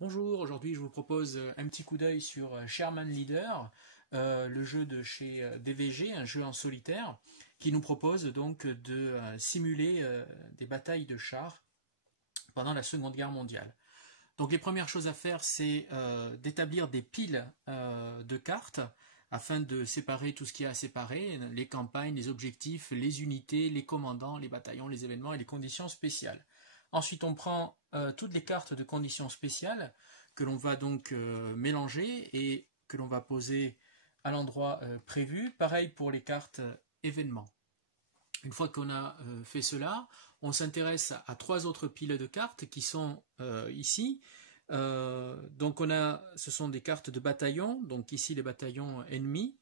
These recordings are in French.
Bonjour, aujourd'hui je vous propose un petit coup d'œil sur Sherman Leader, le jeu de chez DVG, un jeu en solitaire, qui nous propose donc de simuler des batailles de chars pendant la Seconde Guerre mondiale. Donc les premières choses à faire, c'est d'établir des piles de cartes afin de séparer tout ce qu'il y a à séparer, les campagnes, les objectifs, les unités, les commandants, les bataillons, les événements et les conditions spéciales. Ensuite, on prend toutes les cartes de conditions spéciales que l'on va donc mélanger et que l'on va poser à l'endroit prévu. Pareil pour les cartes événements. Une fois qu'on a fait cela, on s'intéresse à trois autres piles de cartes qui sont ici. Donc ce sont des cartes de bataillons, donc ici les bataillons ennemis,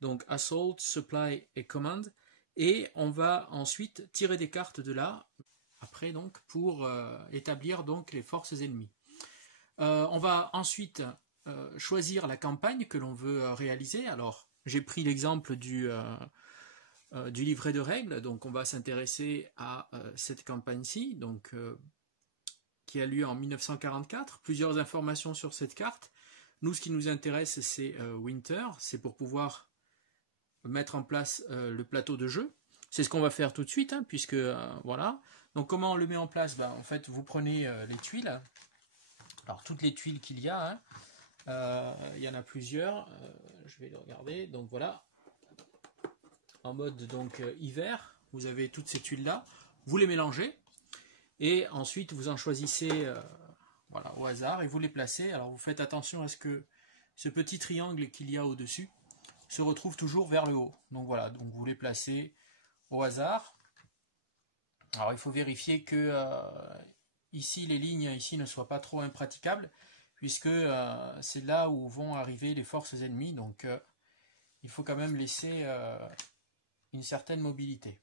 donc Assault, Supply et Command, et on va ensuite tirer des cartes de là, après donc, pour établir donc les forces ennemies. On va ensuite choisir la campagne que l'on veut réaliser. Alors j'ai pris l'exemple du livret de règles, donc on va s'intéresser à cette campagne-ci, donc qui a lieu en 1944. Plusieurs informations sur cette carte. Nous, ce qui nous intéresse, c'est Winter, c'est pour pouvoir mettre en place le plateau de jeu. C'est ce qu'on va faire tout de suite, hein, puisque voilà. Donc comment on le met en place? En fait, vous prenez les tuiles. Alors toutes les tuiles qu'il y a, hein, il y en a plusieurs. Je vais le regarder. Donc voilà. En mode donc hiver, vous avez toutes ces tuiles là. Vous les mélangez et ensuite vous en choisissez voilà, au hasard et vous les placez. Alors vous faites attention à ce que ce petit triangle qu'il y a au-dessus se retrouve toujours vers le haut. Donc voilà, donc vous les placez au hasard. Alors il faut vérifier que ici les lignes ici ne soient pas trop impraticables, puisque c'est là où vont arriver les forces ennemies. Donc il faut quand même laisser une certaine mobilité.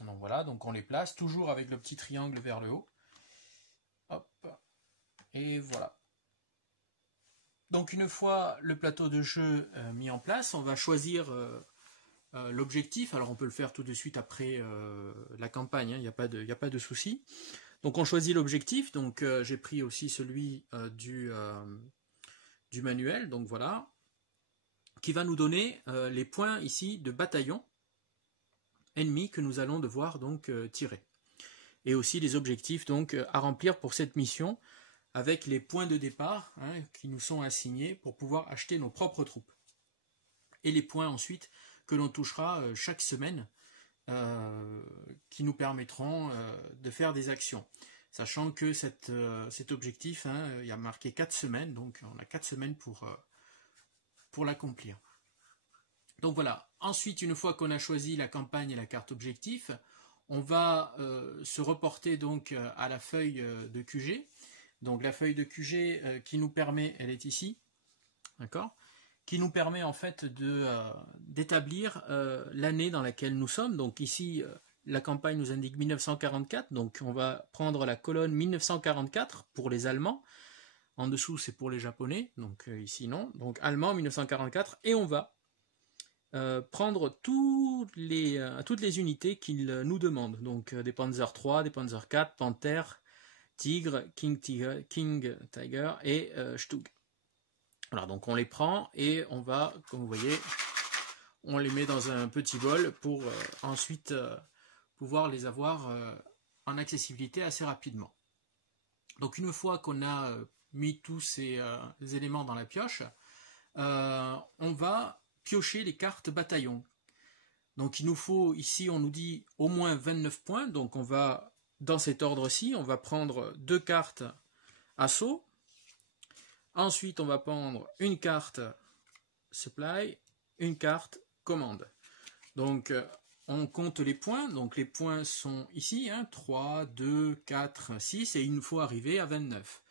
Donc voilà, donc on les place toujours avec le petit triangle vers le haut. Hop, et voilà. Donc une fois le plateau de jeu mis en place, on va choisir l'objectif. Alors on peut le faire tout de suite après la campagne, il n'y a pas de souci. Donc on choisit l'objectif, donc j'ai pris aussi celui du manuel, donc voilà, qui va nous donner les points ici de bataillon ennemi que nous allons devoir donc tirer. Et aussi les objectifs donc à remplir pour cette mission, avec les points de départ hein, qui nous sont assignés pour pouvoir acheter nos propres troupes. Et les points ensuite que l'on touchera chaque semaine, qui nous permettront de faire des actions. Sachant que cet objectif, hein, il y a marqué 4 semaines, donc on a 4 semaines pour l'accomplir. Donc voilà, ensuite une fois qu'on a choisi la campagne et la carte objectif, on va se reporter donc à la feuille de QG. Donc la feuille de QG qui nous permet, elle est ici, d'accord, qui nous permet en fait d'établir l'année dans laquelle nous sommes. Donc ici, la campagne nous indique 1944, donc on va prendre la colonne 1944 pour les Allemands. En dessous, c'est pour les Japonais, donc ici non. Donc Allemand 1944, et on va prendre toutes les unités qu'ils nous demandent. Donc des Panzer III, des Panzer IV, Panther, Tigre, King Tiger et Stug. Voilà, donc on les prend et on va, comme vous voyez, on les met dans un petit bol pour ensuite pouvoir les avoir en accessibilité assez rapidement. Donc une fois qu'on a mis tous ces éléments dans la pioche, on va piocher les cartes bataillon. Donc il nous faut, ici on nous dit au moins 29 points, donc on va, dans cet ordre-ci, on va prendre 2 cartes assaut. Ensuite, on va prendre une carte supply, une carte commande. Donc, on compte les points. Donc, les points sont ici, hein, 3, 2, 4, 6, et il nous faut arriver à 29.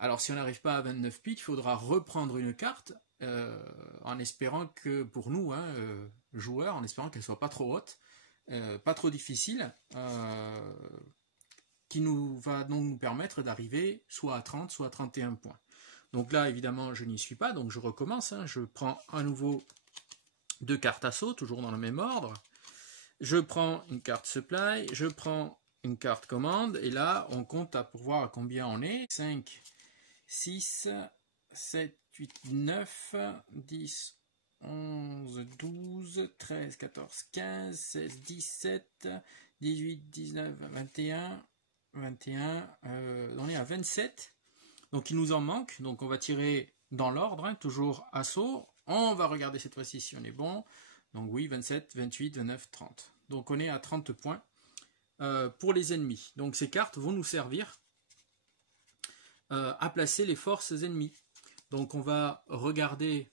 Alors, si on n'arrive pas à 29 piques, il faudra reprendre une carte, en espérant que, pour nous, hein, joueurs, en espérant qu'elle ne soit pas trop haute, pas trop difficile, qui va donc nous permettre d'arriver soit à 30, soit à 31 points. Donc là, évidemment, je n'y suis pas, donc je recommence. Hein. Je prends à nouveau 2 cartes assaut, toujours dans le même ordre. Je prends une carte supply, je prends une carte commande, et là on compte pour voir à combien on est. 5, 6, 7, 8, 9, 10, 11, 12, 13, 14, 15, 16, 17, 18, 19, 21, on est à 27, donc il nous en manque, donc on va tirer dans l'ordre, hein, toujours assaut, on va regarder cette fois-ci si on est bon, donc oui, 27, 28, 29, 30, donc on est à 30 points pour les ennemis, donc ces cartes vont nous servir à placer les forces ennemies, donc on va regarder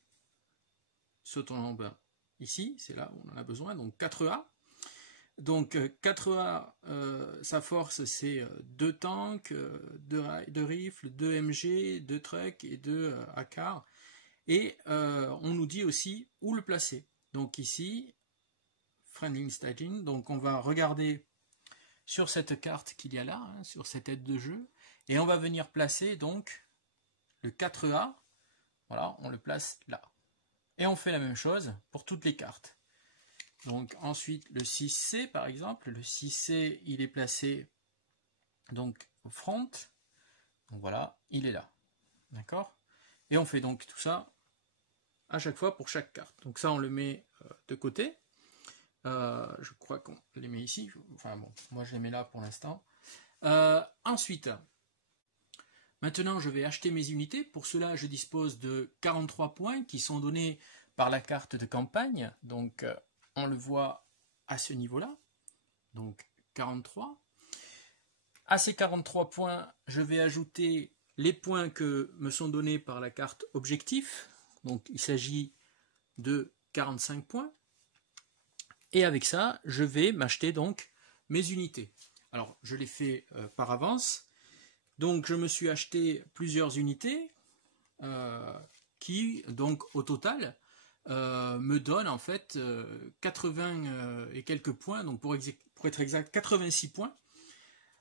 ce tombe ici, c'est là où on en a besoin, donc 4A. Donc 4A, sa force c'est 2 tanks, 2 rifles, 2 MG, 2 trucks et 2 AK. Et on nous dit aussi où le placer. Donc ici, Friendly Staging, donc on va regarder sur cette carte qu'il y a là, hein, sur cette aide de jeu, et on va venir placer donc le 4A, voilà, on le place là. Et on fait la même chose pour toutes les cartes. Donc ensuite le 6C par exemple, le 6C il est placé donc au front, donc voilà, il est là, d'accord. Et on fait donc tout ça à chaque fois pour chaque carte. Donc ça on le met de côté, je crois qu'on les met ici, enfin bon, moi je les mets là pour l'instant. Ensuite, maintenant je vais acheter mes unités, pour cela je dispose de 43 points qui sont donnés par la carte de campagne, donc on le voit à ce niveau-là, donc 43. À ces 43 points, je vais ajouter les points que me sont donnés par la carte objectif, donc il s'agit de 45 points. Et avec ça, je vais m'acheter donc mes unités. Alors, je l'ai fait par avance, donc je me suis acheté plusieurs unités qui, donc au total, me donne en fait 80 et quelques points, donc pour être exact 86 points,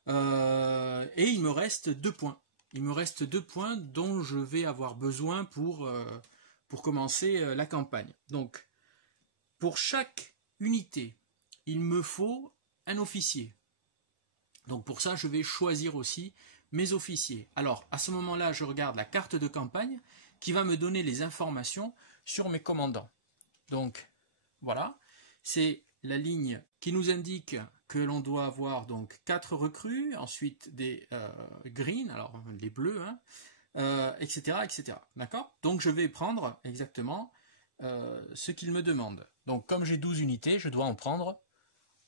et il me reste 2 points. Il me reste 2 points dont je vais avoir besoin pour commencer la campagne. Donc pour chaque unité, il me faut un officier. Donc pour ça, je vais choisir aussi mes officiers. Alors à ce moment-là, je regarde la carte de campagne qui va me donner les informations sur mes commandants. Donc voilà, c'est la ligne qui nous indique que l'on doit avoir donc 4 recrues, ensuite des green, alors les bleus, hein, etc. etc. D'accord? Donc je vais prendre exactement ce qu'il me demande. Donc comme j'ai 12 unités, je dois en prendre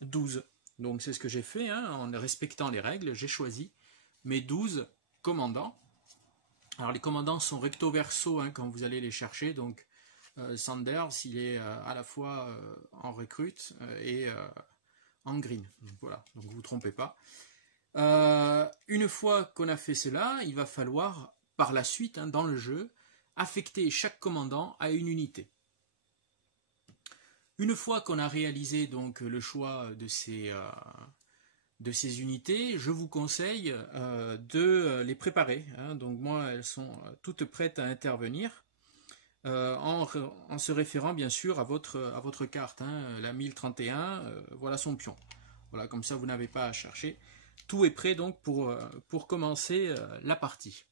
12. Donc c'est ce que j'ai fait, hein, en respectant les règles, j'ai choisi mes 12 commandants. Alors les commandants sont recto verso, hein, quand vous allez les chercher, donc Sanders, il est à la fois en recrute et en green. Donc voilà, donc vous ne vous trompez pas. Une fois qu'on a fait cela, il va falloir par la suite, hein, dans le jeu, affecter chaque commandant à une unité. Une fois qu'on a réalisé donc le choix de ces unités, je vous conseille de les préparer, hein. Donc moi, elles sont toutes prêtes à intervenir. En se référant bien sûr à votre carte, hein, la 1031, voilà son pion. Voilà, comme ça vous n'avez pas à chercher. Tout est prêt donc pour commencer la partie.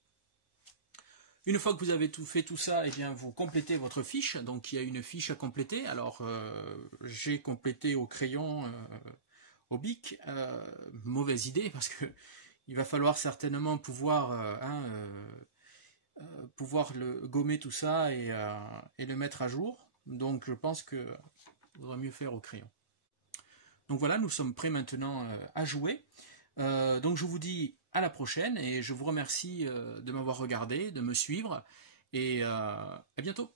Une fois que vous avez fait tout ça, eh bien, vous complétez votre fiche. Donc il y a une fiche à compléter. Alors j'ai complété au crayon, au bic. Mauvaise idée parce que il va falloir certainement pouvoir pouvoir le gommer tout ça et le mettre à jour. Donc je pense que vaudrait mieux faire au crayon. Donc voilà, nous sommes prêts maintenant à jouer. Donc je vous dis à la prochaine et je vous remercie de m'avoir regardé, de me suivre et à bientôt.